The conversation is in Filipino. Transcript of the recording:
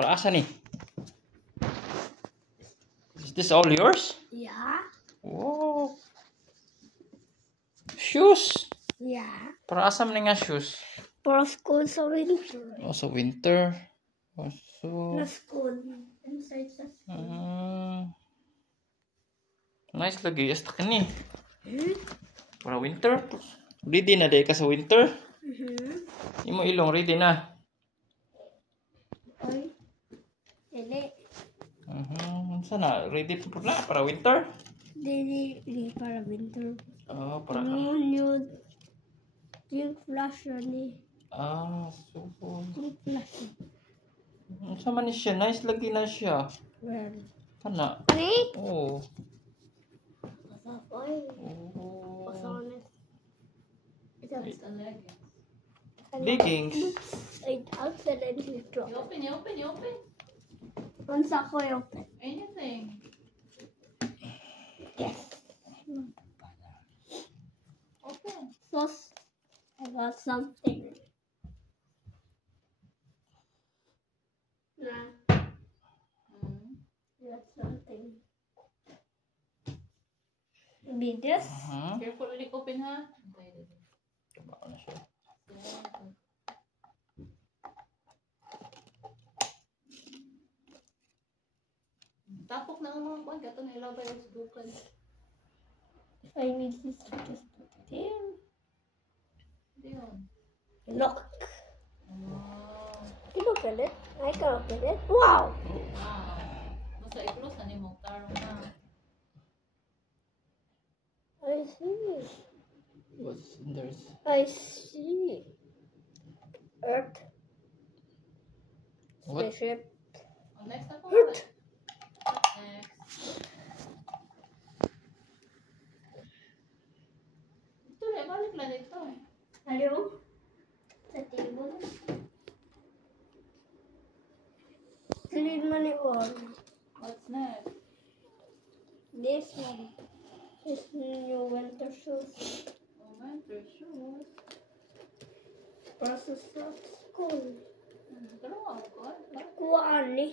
Para asa ni? Is this all yours? Yeah. Oh. Shoes. Yeah. Para asa man nga shoes? For school sa winter. Oh, sa winter. Also. Na school. Inside sa school. Nice lagi. Esta ka ni. Hmm? Para winter. Ready na day ka sa winter? Imo ilong ready na. Ay. Dili. Sana ready po na para winter? Dili para winter. Oh, para Yun. Yung flash ni. so. Yung flash. Sama ni siya. Nice lagi na siya. Well. Kana. Ani? Oh. Ay. Oh. Pasones. Leggings. I accidentally dropped. You open. Unsa ko open? Anything. Yes. Open. Sauce. I got something. Nah. I got something. Be this. Carefully open ha. Okay. Coba na siya. Tapok na ang mga kuwan. Gato na ilabay sa bukan. I need this to just put it in. Diyon. Look. Wow. You look at it. I can open it. Wow. Basta i-close na ni mo. Tarong na. I see. What's in there? I see. Earth. What? Spaceship. Next na po. Earth. Next. Ito na. Balik lang ito eh. Hello? Sa table. Clean money on. What's next? This one. This new winter shoes. Winter shoes. Process of school. Pero ako. Kuhaan ni.